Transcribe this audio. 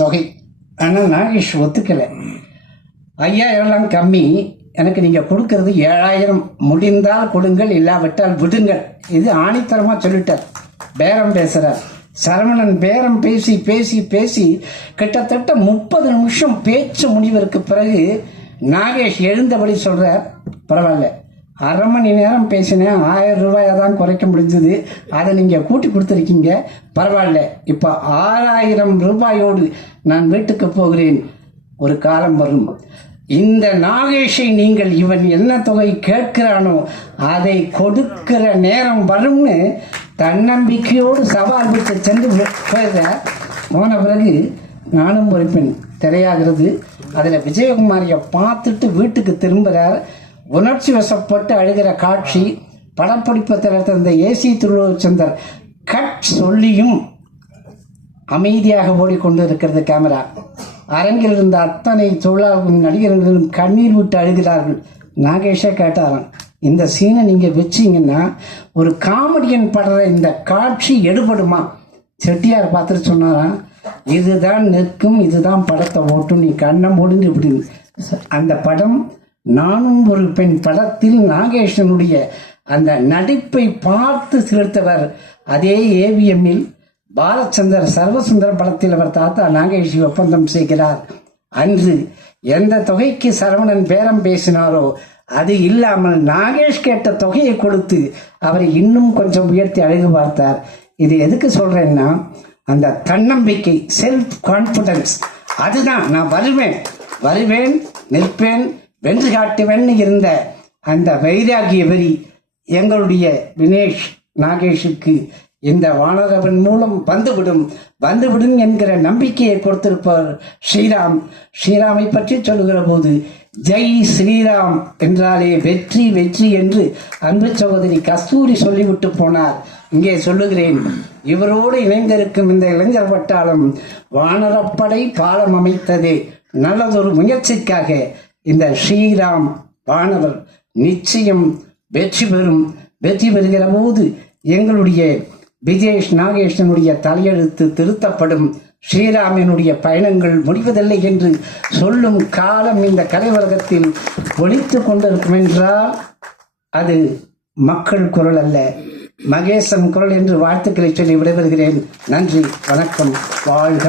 தொகை. ஆனால் நாகேஷ் ஒத்துக்கலை. 5000 கம்மி, எனக்கு நீங்கள் கொடுக்கறது 7000, முடிந்தால் கொடுங்கள், இல்லாவிட்டால் விடுங்கள். இது ஆணித்தரமாக சொல்லிட்டார். பேரம் பேசுகிறார் சரவணன். பேரம் பேசி பேசி பேசி கிட்டத்தட்ட 30 நிமிஷம் பேச்சு முடிவதற்கு பிறகு நாகேஷ் எழுந்தபடி சொல்கிறார், பரவாயில்ல, அரை மணி நேரம் பேசினேன், 1000 ரூபாயை தான் குறைக்க முடிஞ்சது, அதை நீங்கள் கூட்டி கொடுத்துருக்கீங்க, பரவாயில்ல, இப்போ 6000 ரூபாயோடு நான் வீட்டுக்கு போகிறேன். ஒரு காலம் வரும், இந்த நாகேஷை நீங்கள் இவன் என்ன தொகை கேட்கிறானோ அதை கொடுக்கிற நேரம் வரும்னு தன்னம்பிக்கையோடு சவால் விட்டு சென்று போன பிறகு நானும் ஒரு பெண் திரையாகிறது. அதில் விஜயகுமாரியை பார்த்துட்டு வீட்டுக்கு திரும்புகிறார். உணர்ச்சி வசப்பட்டு அழுகிற காட்சி. படப்பிடிப்பத்தில் இருந்த ஏசி திருச்சந்தர் கட் சொல்லியும் அமைதியாக ஓடிக்கொண்டு இருக்கிறது கேமரா. அரங்கில் இருந்த அத்தனை தொழிலாளர்களும் நடிகர்களும் கண்ணீர் விட்டு அழுகிறார்கள். நாகேஷே கேட்டாராம், இந்த சீனை நீங்கள் வச்சிங்கன்னா ஒரு காமெடியன் படுற இந்த காட்சி எடுபடுமா? செட்டியார் பார்த்துட்டு சொன்னாராம், இதுதான் நிற்கும், இதுதான் படத்தை ஓட்டும், நீ கண்ணை முடிந்து இப்படின்னு. அந்த படம் நானும் ஒரு பெண் படத்தில் நாகேஷனுடைய அந்த நடிப்பை பார்த்து சிலிர்த்தவர். அதே ஏவிஎம்மில் பாலச்சந்தர் சர்வசுந்தர படத்தில் அவர் தாத்தா நாகேஷ் ஒப்பந்தம் செய்கிறார். அன்று எந்த தொகைக்கு சரவணன் பேரம் பேசினாரோ அது இல்லாமல் நாகேஷ் கேட்ட தொகையை கொடுத்து அவரை இன்னும் கொஞ்சம் உயர்த்தி அழகு பார்த்தார். இது எதுக்கு சொல்றேன்னா, அந்த தன்னம்பிக்கை, செல்ஃப் கான்பிடன்ஸ், அதுதான் நான் வருவேன், நிற்பேன், வென்று காட்டுவேன் இருந்த அந்த வைராகிய வெறி எங்களுடைய வினேஷ் நாகேஷுக்கு இந்த வானரவன் மூலம் வந்துவிடும் என்கிற நம்பிக்கையை கொடுத்திருப்பவர் ஸ்ரீராம். ஸ்ரீராமை பற்றி சொல்லுகிற போது ஜெய் ஸ்ரீராம் என்றாலே வெற்றி வெற்றி என்று அன்பு சகோதரி கஸ்தூரி சொல்லிவிட்டு போனார். இங்கே சொல்லுகிறேன், இவரோடு இணைந்திருக்கும் இந்த இளைஞர் வட்டாளம் வானரப்படை பாலம் அமைத்ததே நல்லதொரு முயற்சிக்காக. இந்த ஸ்ரீராம் வானவர் நிச்சயம் வெற்றி பெறும். வெற்றி பெறுகிற போது எங்களுடைய விஜேஷ் நாகேஷனுடைய தலையெழுத்து திருத்தப்படும். ஸ்ரீராமனுடைய பயணங்கள் முடிவதில்லை என்று சொல்லும் காலம் இந்த கலை உலகத்தில் ஒலித்து கொண்டிருக்கும் என்றால் அது மக்கள் குரல் அல்ல, மகேசன் குரல் என்று வாழ்த்துக்களை சொல்லி விடைபெறுகிறேன். நன்றி, வணக்கம், வாழ்க.